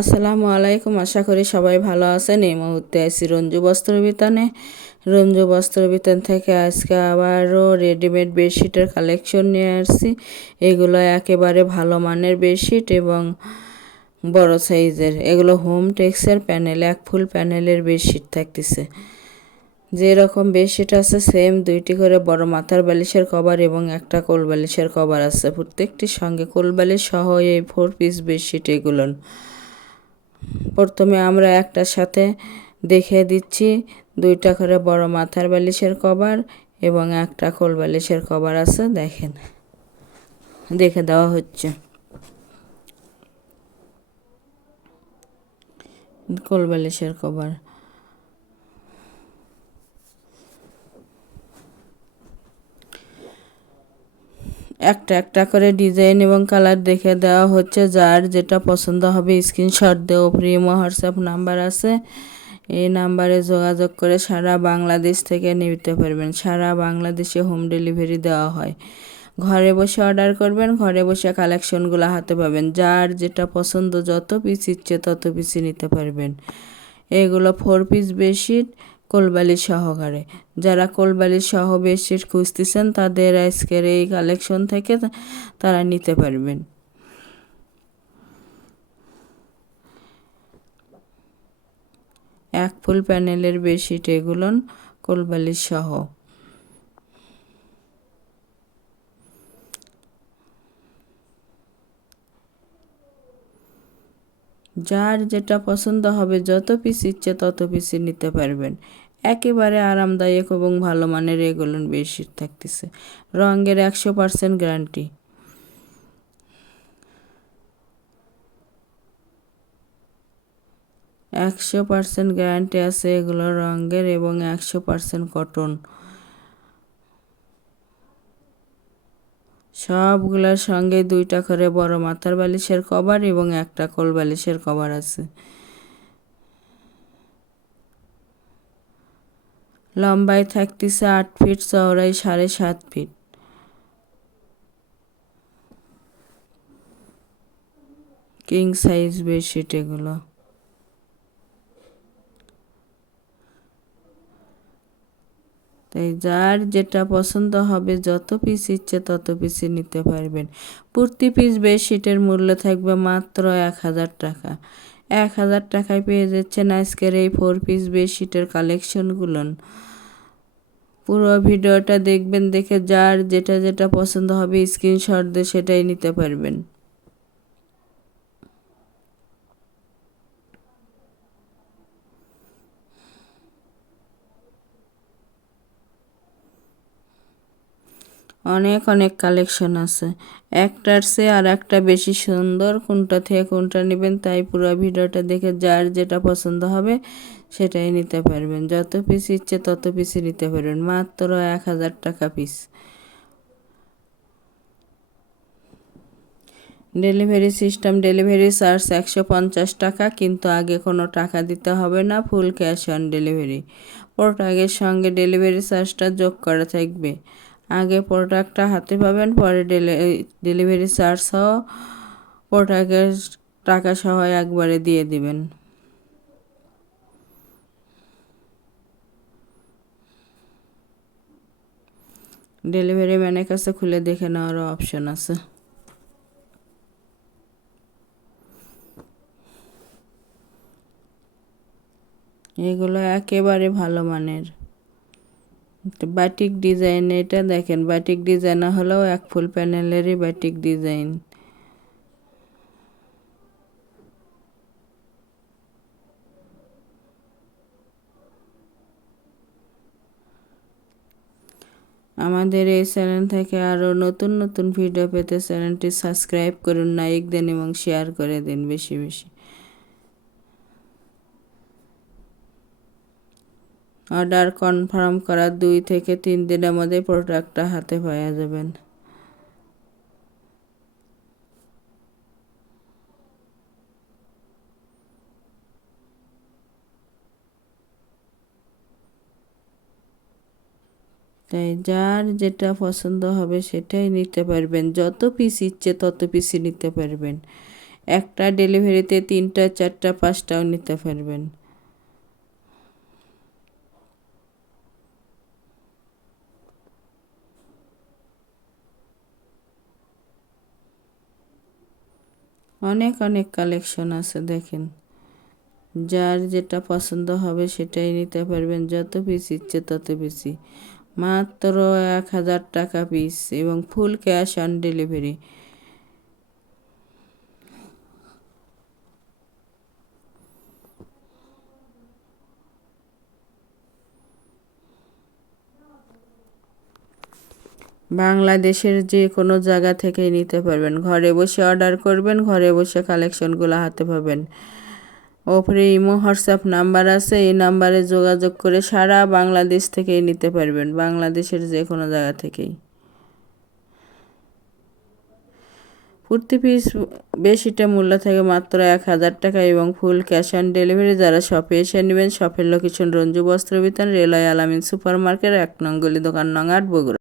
আসসালামু আলাইকুম, আশা করি সবাই ভালো আছেন। এই মুহূর্তে আছি রঞ্জু বস্ত্র বিতানে। রঞ্জু বস্ত্র বিতান থেকে আজকে আবারও রেডিমেড বেডশিটের কালেকশন নিয়ে আসছি। এগুলো একেবারে ভালো মানের বেডশিট এবং বড় সাইজের। এগুলো হোম টেক্সের প্যানেল, এক ফুল প্যানেলের বেডশিট থাকতেছে। যেরকম বেডশিট আছে সেম দুইটি করে বড় মাথার বালিশের কভার এবং একটা কোল বালিশের কভার আছে। প্রত্যেকটির সঙ্গে কোল বালিশ সহ এই 4 পিস বেডশিট এগুলো। প্রথমে আমরা একটার সাথে দেখে দিচ্ছি দুইটা করে বড় মাথার বালিশের কভার এবং একটা কোল বালিশের কভার আছে, দেখেন দেখে দেওয়া হচ্ছে। কোল বালিশের কভার একটা একটা করে ডিজাইন এবং কালার দেখে দেওয়া হচ্ছে। যার যেটা পছন্দ হবে স্ক্রিনশট দেও। প্রিমো হোয়াটসঅ্যাপ নাম্বার আছে, এই নাম্বারে যোগাযোগ করে সারা বাংলাদেশ থেকে নিতে পারবেন। সারা বাংলাদেশে হোম ডেলিভারি দেওয়া হয়। ঘরে বসে অর্ডার করবেন, ঘরে বসে কালেকশনগুলো হাতে পাবেন। যার যেটা পছন্দ, যত পিস ইচ্ছে তত পিসই নিতে পারবেন। এগুলো 4 পিস বেডশিট কোলবালিশ সহকারে। যারা কোলবালিশ সহ বেডশিট খুঁজতেছেন তাদের আজকের এই কালেকশন থেকে তারা নিতে পারবেন। এক ফুল প্যানেলের বেডশিট এগুলো কোলবালিশ সহ। যার যেটা পছন্দ হবে, যত পিস ইচ্ছে তত পিসই নিতে পারবেন। একেবারে আরামদায়ক এবং ভালো মানের এগুলো বেডশিট থাকতেছে। রঙের 100% গ্যারান্টি। একশো পার্সেন্ট গ্যারান্টি আছে এগুলো রঙের এবং 100% কটন। সবগুলোর সঙ্গে দুইটা করে বড় মাথার বালিশের কভার এবং একটা কোল বালিশের কভার আছে। লম্বায় থাকতেছে 8 ফিট, চওড়ায় 7.5 ফিট। কিং সাইজ বেডশিট এগুলো। তাই যার যেটা পছন্দ হবে, যত পিস ইচ্ছে তত পিসই নিতে পারবেন। প্রতি পিস বেডশিটের মূল্য থাকবে মাত্র 1000 টাকা। 1000 টাকায় পেয়ে যাচ্ছেন আজকের এই 4 পিস বেডশিটের কালেকশনগুলো। পুরো ভিডিওটা দেখবেন, দেখে যার যেটা যেটা পছন্দ হবে স্ক্রিনশট দিয়ে সেটাই নিতে পারবেন। অনেক অনেক কালেকশন আছে, একটার চেয়ে আর একটা বেশি সুন্দর। কোনটা থেকে কোনটা নেবেন তাই পুরো ভিডিওটা দেখে যার যেটা পছন্দ হবে সেটাই নিতে পারবেন। যত পিস ইচ্ছে তত পিসই নিতে পারবেন, মাত্র 1000 টাকা piece. Delivery system, delivery charge 150 টাকা, কিন্তু আগে কোনো টাকা দিতে হবে না, ফুল ক্যাশ অন ডেলিভারি। প্রোডাক্টের সঙ্গে ডেলিভারি চার্জটা যোগ করা থাকবে। আগে প্রোডাক্টটা হাতে পাবেন, পরে ডেলিভারি চার্জ সহ প্রোডাক্টের টাকা সহ একবারে দিয়ে দিবেন। ডেলিভারি ম্যানের কাছে খুলে দেখে নেওয়ারও অপশন আছে। এগুলো একেবারে ভালো মানের বাটিক ডিজাইন। এটা দেখেন, বাটিক ডিজাইন হলেও এক ফুল প্যানেলেরই বাটিক ডিজাইন। আমাদের এই চ্যানেল থেকে আরও নতুন নতুন ভিডিও পেতে চ্যানেলটি সাবস্ক্রাইব করুন, লাইক দেন এবং শেয়ার করে দিন বেশি বেশি। অর্ডার কনফার্ম করার 2 থেকে 3 দিনের মধ্যে প্রোডাক্টটা হাতে পাওয়া যাবেন। তাই যার যেটা পছন্দ হবে সেটাই নিতে পারবেন। যত পিস ইচ্ছে তত পিসই নিতে পারবেন। একটা ডেলিভারিতে 3টা 4টা 5টাও নিতে পারবেন। অনেক অনেক কালেকশন আছে দেখেন, যার যেটা পছন্দ হবে সেটাই নিতে পারবেন। যত পিস ইচ্ছে তত পিসই, মাত্র 1000 টাকা পিস এবং ফুল ক্যাশ অন ডেলিভারি। বাংলাদেশের যে কোনো জায়গা থেকেই নিতে পারবেন। ঘরে বসে অর্ডার করবেন, ঘরে বসে কালেকশনগুলো হাতে পাবেন। ওপরে ইমো হোয়াটসঅ্যাপ নাম্বার আছে, এই নাম্বারে যোগাযোগ করে সারা বাংলাদেশ থেকেই নিতে পারবেন, বাংলাদেশের যে কোনো জায়গা থেকেই। প্রতি পিস বেশিটা মূল্য থাকে মাত্র 1000 টাকা এবং ফুল ক্যাশ অন ডেলিভারি। যারা শপে এসে নেবেন, শপের লোকেশন রঞ্জু বস্ত্র বিতান, রেলওয়ে আলামিন সুপার মার্কেট, 1 নং গলি, দোকান নং 8, বগুড়া।